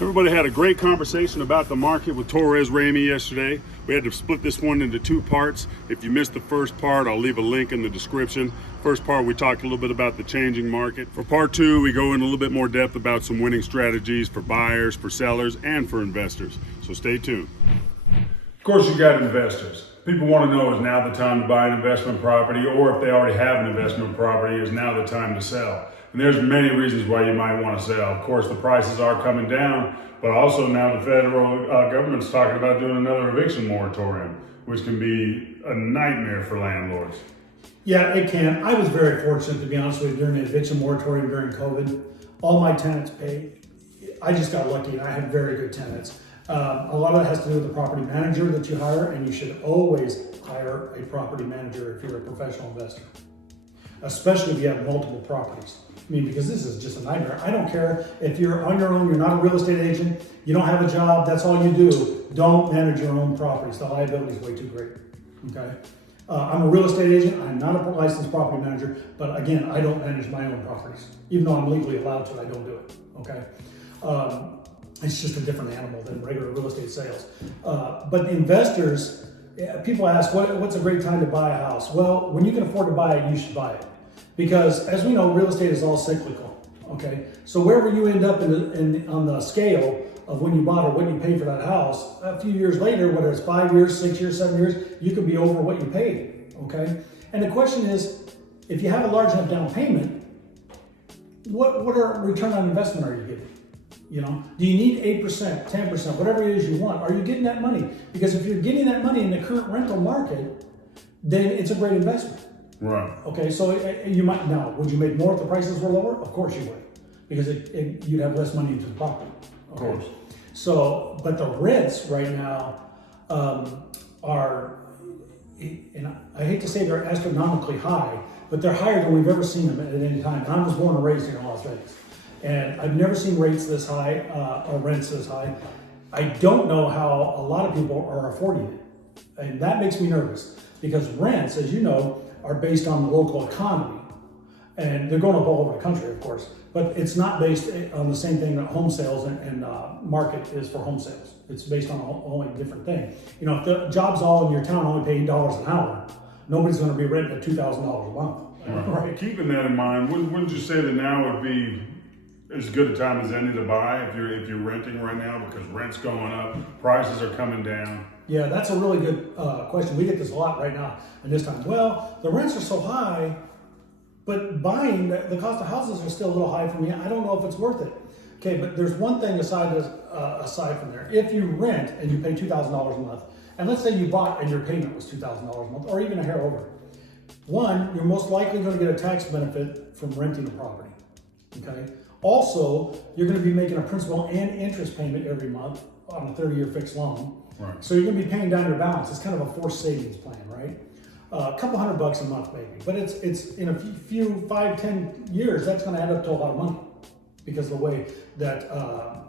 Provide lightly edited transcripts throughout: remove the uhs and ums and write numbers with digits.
Everybody had a great conversation about the market with Torres Ramey yesterday. We had to split this one into two parts. If you missed the first part, I'll leave a link in the description. First part, we talked a little bit about the changing market. For part two, we go in a little bit more depth about some winning strategies for buyers, for sellers, and for investors. So stay tuned. Of course, you got investors. People want to know, is now the time to buy an investment property, or if they already have an investment property, is now the time to sell? And there's many reasons why you might want to sell. Of course, the prices are coming down, but also now the federal government's talking about doing another eviction moratorium, which can be a nightmare for landlords. Yeah, it can. I was very fortunate, to be honest with you, during the eviction moratorium during COVID. All my tenants paid. I just got lucky, and I had very good tenants. A lot of that has to do with the property manager that you hire, and you should always hire a property manager if you're a professional investor, especially if you have multiple properties. I mean, because this is just a nightmare. I don't care if you're on your own, you're not a real estate agent, you don't have a job, that's all you do. Don't manage your own properties. The liability is way too great, okay? I'm a real estate agent, I'm not a licensed property manager, but again, I don't manage my own properties. Even though I'm legally allowed to, I don't do it, okay? It's just a different animal than regular real estate sales. But investors, people ask, what's a great time to buy a house? Well, when you can afford to buy it, you should buy it. Because as we know, real estate is all cyclical, okay? So wherever you end up on the scale of when you bought or what you paid for that house, a few years later, whether it's 5 years, 6 years, 7 years, you could be over what you paid, okay? And the question is, if you have a large enough down payment, what return on investment are you getting? You know, do you need 8%, 10%, whatever it is you want? Are you getting that money? Because if you're getting that money in the current rental market, then it's a great investment. Right. Okay, so you might, now, would you make more if the prices were lower? Of course you would, because you'd have less money into the property. Okay? Of course. So, but the rents right now are, and I hate to say they're astronomically high, but they're higher than we've ever seen them at any time. And I was born and raised here in Las Vegas. And I've never seen rates this high, or rents this high. I don't know how a lot of people are affording it. And that makes me nervous, because rents, as you know, are based on the local economy. And they're going up all over the country, of course, but it's not based on the same thing that home sales and market is for home sales. It's based on a only different thing. You know, if the jobs all in your town only pay $8 an hour, nobody's going to be renting at $2,000 a month. Right. Keeping that in mind, wouldn't you say that now would be as good a time as any to buy if you're renting right now, because rent's going up, prices are coming down? Yeah, that's a really good question. We get this a lot right now in this time. Well, the rents are so high, but buying, the cost of houses are still a little high for me. I don't know if it's worth it. Okay, but there's one thing aside from there. If you rent and you pay $2,000 a month, and let's say you bought and your payment was $2,000 a month, or even a hair over. One, you're most likely going to get a tax benefit from renting a property, okay? Also, you're going to be making a principal and interest payment every month on a 30-year fixed loan. Right. So you're going to be paying down your balance. It's kind of a forced savings plan, right? A couple $100 a month maybe, but it's in a few 5, 10 years, that's going to add up to a lot of money, because of the way that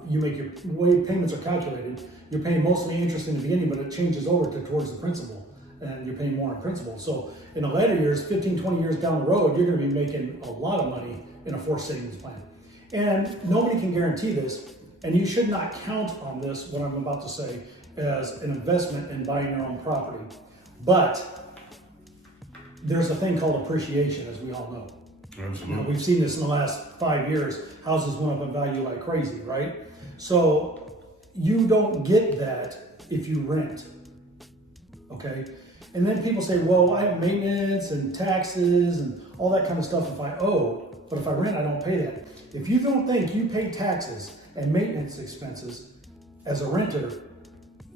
way payments are calculated. You're paying mostly interest in the beginning, but it changes over towards the principal, and you're paying more in principal. So in the later years, 15, 20 years down the road, you're going to be making a lot of money in a forced savings plan. And nobody can guarantee this, and you should not count on this, what I'm about to say, as an investment in buying your own property. But there's a thing called appreciation, as we all know. Absolutely. You know, we've seen this in the last 5 years. Houses went up in value like crazy, right? So you don't get that if you rent, okay? And then people say, well, I have maintenance and taxes and all that kind of stuff if I owe, but if I rent, I don't pay that. If you don't think you pay taxes and maintenance expenses as a renter,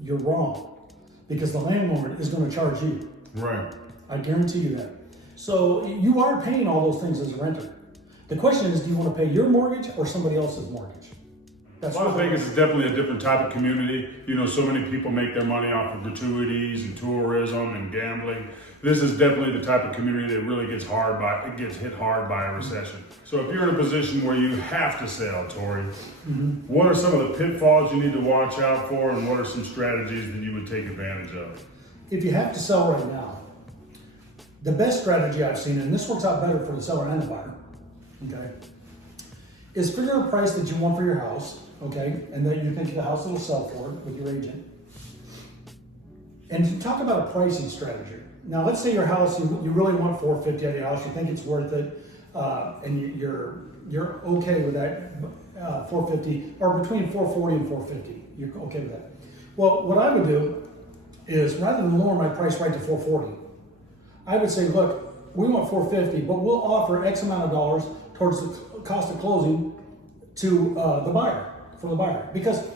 you're wrong, because the landlord is going to charge you. Right. I guarantee you that. So you are paying all those things as a renter. The question is, do you want to pay your mortgage or somebody else's mortgage? That's Well, I think it's definitely a different type of community. You know, so many people make their money off of gratuities and tourism and gambling. This is definitely the type of community that really gets hit hard by a recession. So if you're in a position where you have to sell, Tori, what are some of the pitfalls you need to watch out for, and what are some strategies that you would take advantage of? If you have to sell right now, the best strategy I've seen, and this works out better for the seller and the buyer, okay, is figure a price that you want for your house, okay, and that you think the house will sell for with your agent. And to talk about a pricing strategy. Now, let's say your house, you really want 450 out of your house, you think it's worth it, and you're okay with that 450, or between 440 and 450, you're okay with that. Well, what I would do is, rather than lower my price right to 440, I would say, look, we want 450, but we'll offer X amount of dollars towards the cost of closing to the buyer, for the buyer. Because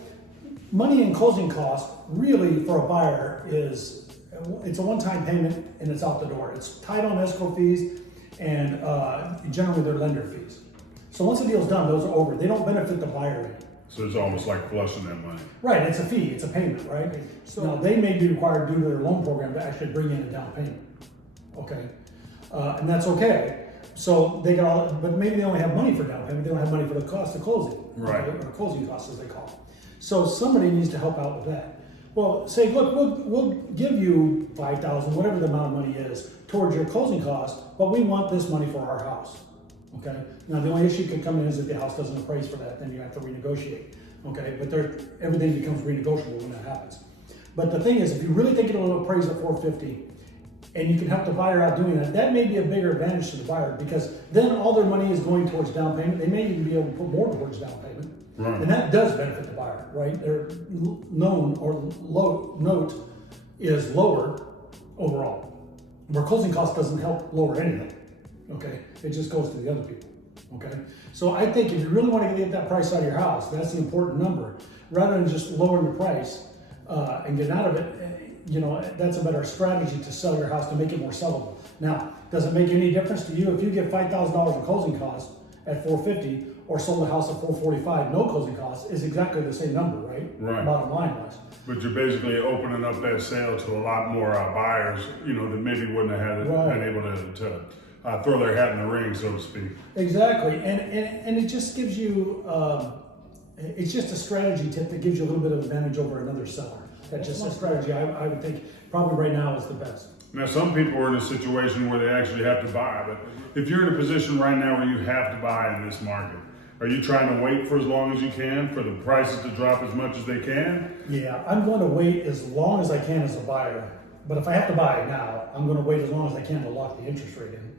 money and closing costs, really, for a buyer it's a one-time payment and it's out the door. It's tied on escrow fees and generally their lender fees. So once the deal's done, those are over. They don't benefit the buyer any. So it's almost like flushing that money. Right, it's a fee, it's a payment, right? So now they may be required due to their loan program to actually bring in a down payment, okay? And that's okay. So they got all, but maybe they only have money for down payment, they don't have money for the cost of closing. Right. Okay? Or closing costs as they call it. So somebody needs to help out with that. Well, say, look, we'll give you $5,000, whatever the amount of money is, towards your closing costs, but we want this money for our house. Okay. Now the only issue could come in is if the house doesn't appraise for that, then you have to renegotiate. Okay, but everything becomes renegotiable when that happens. But the thing is, if you really think it'll appraise at 450, and you can help the buyer out doing that, that may be a bigger advantage to the buyer, because then all their money is going towards down payment. They may even be able to put more towards down payment, right. And that does benefit the buyer, right? Their note is lower overall, where closing cost doesn't help lower anything. Okay, it just goes to the other people. Okay, so I think if you really want to get that price out of your house, that's the important number, rather than just lowering the price and getting out of it. You know, that's a better strategy to sell your house, to make it more sellable. Now, does it make any difference to you if you get $5,000 in closing costs at 450 or sold the house at 445, no closing costs? Is exactly the same number, right? Right. Bottom line wise. But you're basically opening up that sale to a lot more buyers, you know, that maybe wouldn't have had it, been able to throw their hat in the ring, so to speak. Exactly, and it just gives you, it's just a strategy tip that gives you a little bit of advantage over another seller. That's just a strategy I would think probably right now is the best. Now, some people are in a situation where they actually have to buy, but if you're in a position right now where you have to buy in this market, are you trying to wait for as long as you can for the prices to drop as much as they can? Yeah, I'm going to wait as long as I can as a buyer, but if I have to buy now, I'm going to wait as long as I can to lock the interest rate in.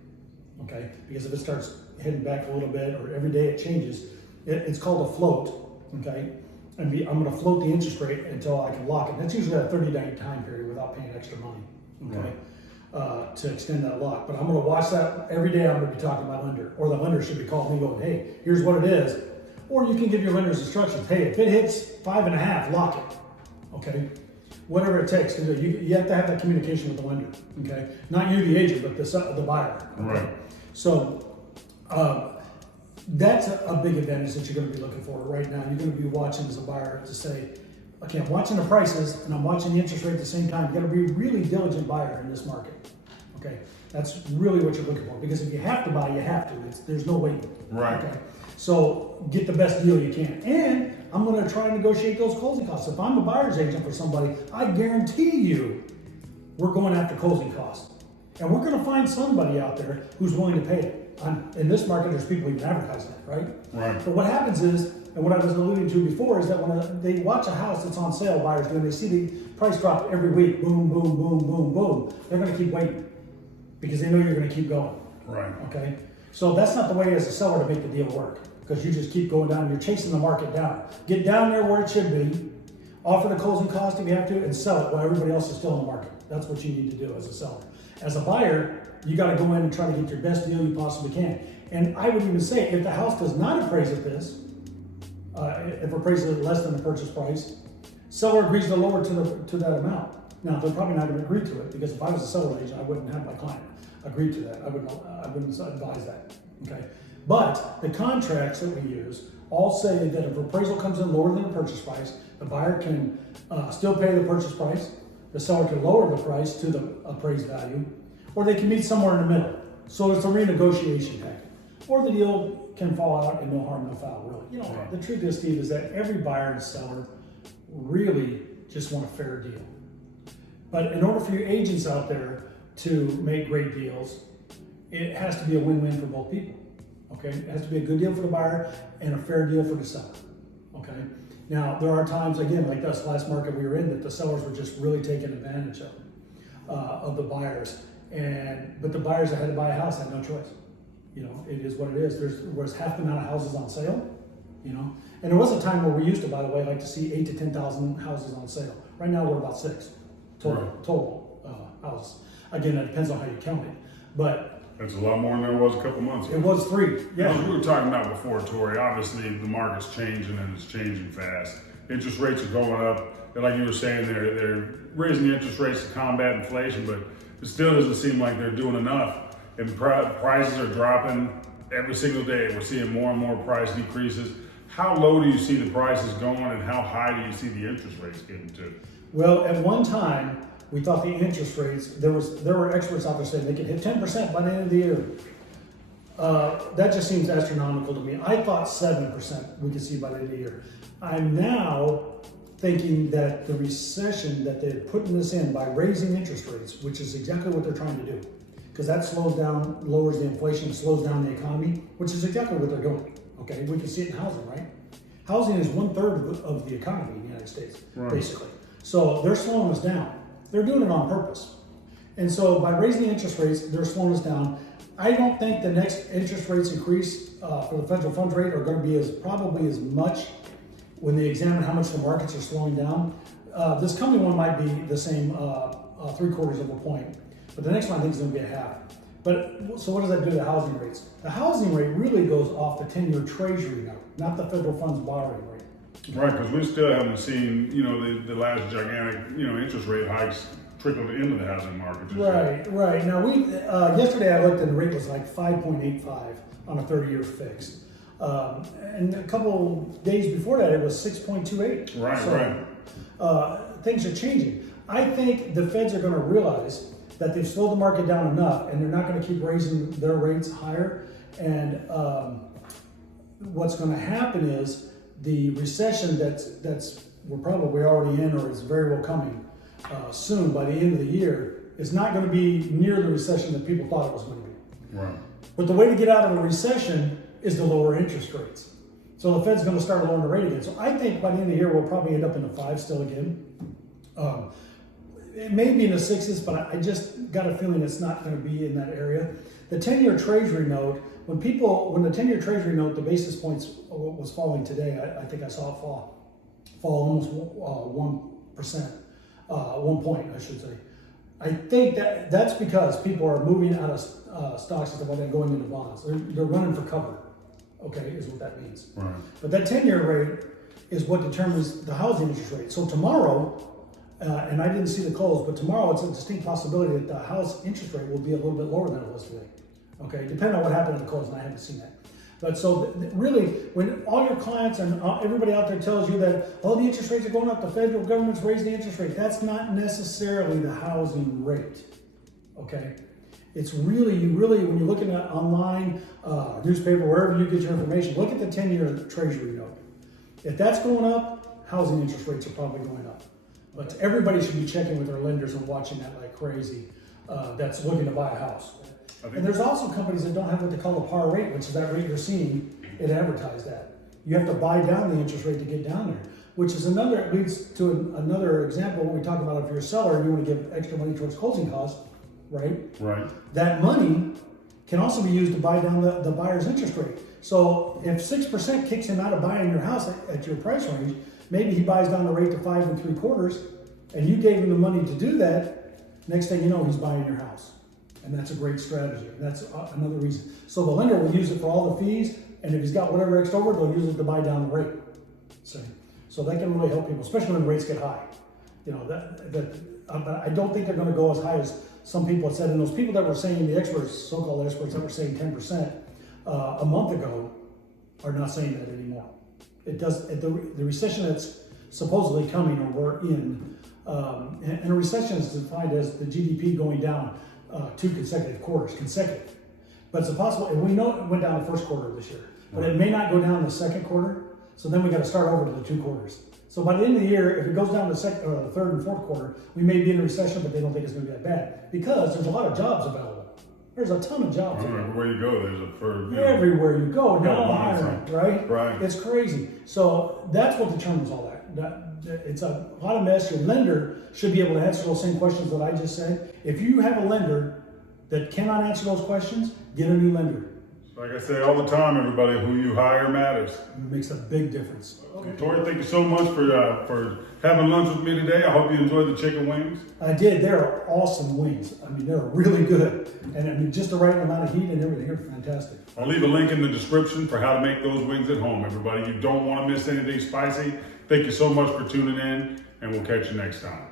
Okay, because if it starts heading back a little bit, or every day it changes, it's called a float. Okay, and I'm going to float the interest rate until I can lock it. That's usually a 30-day time period without paying extra money. Okay, right. To extend that lock. But I'm going to watch that every day. I'm going to be talking to my lender, or the lender should be calling me going, "Hey, here's what it is." Or you can give your lenders instructions. Hey, if it hits 5.5, lock it. Okay. Whatever it takes to do. You have to have that communication with the lender. Okay, not you, the agent, but the buyer. Okay? Right. So that's a big advantage that you're going to be looking for right now. You're going to be watching as a buyer to say, okay, I'm watching the prices and I'm watching the interest rate at the same time. You've got to be a really diligent buyer in this market. Okay, that's really what you're looking for, because if you have to buy, you have to. There's no waiting. Right. Okay. So get the best deal you can. And I'm going to try and negotiate those closing costs. If I'm a buyer's agent for somebody, I guarantee you we're going after closing costs. And we're going to find somebody out there who's willing to pay it. In this market, there's people even advertising that, right? Right. But what happens is, and what I was alluding to before, is that when they watch a house that's on sale, buyers do, and they see the price drop every week, boom, boom, boom, boom, boom, they're going to keep waiting because they know you're going to keep going. Right. Okay? So that's not the way as a seller to make the deal work, because you just keep going down. You're chasing the market down. Get down there where it should be, offer the closing cost if you have to, and sell it while everybody else is still in the market. That's what you need to do as a seller. As a buyer, you got to go in and try to get your best deal you possibly can. And I would even say, if the house does not appraise at this, if appraisal is less than the purchase price, seller agrees to lower to that amount. Now, they're probably not going to agree to it, because if I was a seller agent, I wouldn't have my client agree to that. I wouldn't advise that. Okay, but the contracts that we use all say that if appraisal comes in lower than the purchase price, the buyer can still pay the purchase price. The seller can lower the price to the appraised value, or they can meet somewhere in the middle. So it's a renegotiation tactic. Or the deal can fall out and no harm, no foul, really. You know, the truth is, Steve, is that every buyer and seller really just want a fair deal. But in order for your agents out there to make great deals, it has to be a win-win for both people. Okay? It has to be a good deal for the buyer and a fair deal for the seller. okay? Now, there are times, again, like this last market we were in, that the sellers were just really taking advantage of the buyers. But the buyers that had to buy a house had no choice. You know, it is what it is. There was half the amount of houses on sale, you know? And there was a time where we used to, by the way, like to see 8,000 to 10,000 houses on sale. Right now, we're about 6 total houses. Again, it depends on how you count it. But that's a lot more than there was a couple months ago. it was 3, yeah. As we were talking about before, Torrey, obviously the market's changing and it's changing fast. Interest rates are going up. And like you were saying, they're raising the interest rates to combat inflation, but it still doesn't seem like they're doing enough. And prices are dropping every single day. We're seeing more and more price decreases. How low do you see the prices going, and how high do you see the interest rates getting to? Well, at one time, we thought the interest rates, there were experts out there saying they could hit 10% by the end of the year. That just seems astronomical to me. I thought 7% we could see by the end of the year. I'm now thinking that the recession that they're putting this in by raising interest rates, which is exactly what they're trying to do, because that slows down, lowers the inflation, slows down the economy, which is exactly what they're doing. Okay, we can see it in housing, right? Housing is 1/3 of the economy in the United States, basically. So they're slowing us down. They're doing it on purpose. And so by raising the interest rates, they're slowing us down. I don't think the next interest rates increase for the federal funds rate are going to be probably as much when they examine how much the markets are slowing down. This coming one might be the same 3/4 of a point, but the next one I think is going to be a half. But so what does that do to housing rates? The housing rate really goes off the 10-year treasury note, not the federal funds borrowing rate. Right, because we still haven't seen, the last gigantic, interest rate hikes trickled into the housing market. Right. Now yesterday I looked and the rate was like 5.85 on a 30-year fixed. And a couple days before that it was 6.28. Right. Things are changing. I think the feds are going to realize that they've slowed the market down enough and they're not going to keep raising their rates higher. And what's going to happen is the recession that's we're probably already in or is very well coming soon by the end of the year is not going to be near the recession that people thought it was going to be. Right. But the way to get out of a recession is to lower interest rates. So the Fed's going to start lowering the rate again. So I think by the end of the year we'll probably end up in the 5s still again. It may be in the 6s, but I just got a feeling it's not going to be in that area. The 10-year treasury note, when the 10-year treasury note, the basis points was falling today, I think I saw it fall almost 1%, 1 point, I should say. I think that's because people are moving out of stocks and stuff like that, going into bonds. They're running for cover, okay, is what that means. Right. But that 10-year rate is what determines the housing interest rate. So tomorrow, and I didn't see the close, but tomorrow it's a distinct possibility that the house interest rate will be a little bit lower than it was today. Okay, depending on what happened in the close, and I haven't seen that. But so really, when all your clients and everybody out there tells you that, the interest rates are going up, the federal government's raising the interest rate, that's not necessarily the housing rate. Okay, it's really, when you're looking at online, newspaper, wherever you get your information, look at the 10-year treasury note. If that's going up, housing interest rates are probably going up. But everybody should be checking with their lenders and watching that like crazy that's looking to buy a house. And there's also companies that don't have what they call a par rate, which is that rate you're seeing it advertised at. You have to buy down the interest rate to get down there, which is leads to another example when we talk about if you're a seller and you want to give extra money towards closing costs, right? Right. That money can also be used to buy down the buyer's interest rate. So if 6% kicks him out of buying your house at your price range, maybe he buys down the rate to 5 3/4, and you gave him the money to do that. Next thing you know, he's buying your house, and that's a great strategy. That's another reason. So the lender will use it for all the fees, and if he's got whatever extra over, they'll use it to buy down the rate. So that can really help people, especially when rates get high. But I don't think they're going to go as high as some people have said. And those people that were saying, the experts, so-called experts that were saying 10% a month ago, are not saying that anymore. The recession that's supposedly coming, or we're in, and a recession is defined as the GDP going down 2 consecutive quarters, But it's possible, and we know it went down the first quarter of this year, but it may not go down the second quarter. So then we got to start over to the 2 quarters. So by the end of the year, if it goes down to the third and fourth quarter, we may be in a recession, but they don't think it's going to be that bad because there's a lot of jobs available. There's a ton of jobs. Everywhere you go, there's Everywhere you go, now hiring, right? Right. It's crazy. So that's what determines all that. It's a lot of mess. Your lender should be able to answer those same questions that I just said. If you have a lender that cannot answer those questions, get a new lender. Like I say all the time, everybody, who you hire matters. It makes a big difference. Okay, Tori, thank you so much for having lunch with me today. I hope you enjoyed the chicken wings. I did. They're awesome wings. I mean, they're really good. And I mean, just the right amount of heat and everything. They're fantastic. I'll leave a link in the description for how to make those wings at home, everybody. You don't want to miss anything spicy. Thank you so much for tuning in, and we'll catch you next time.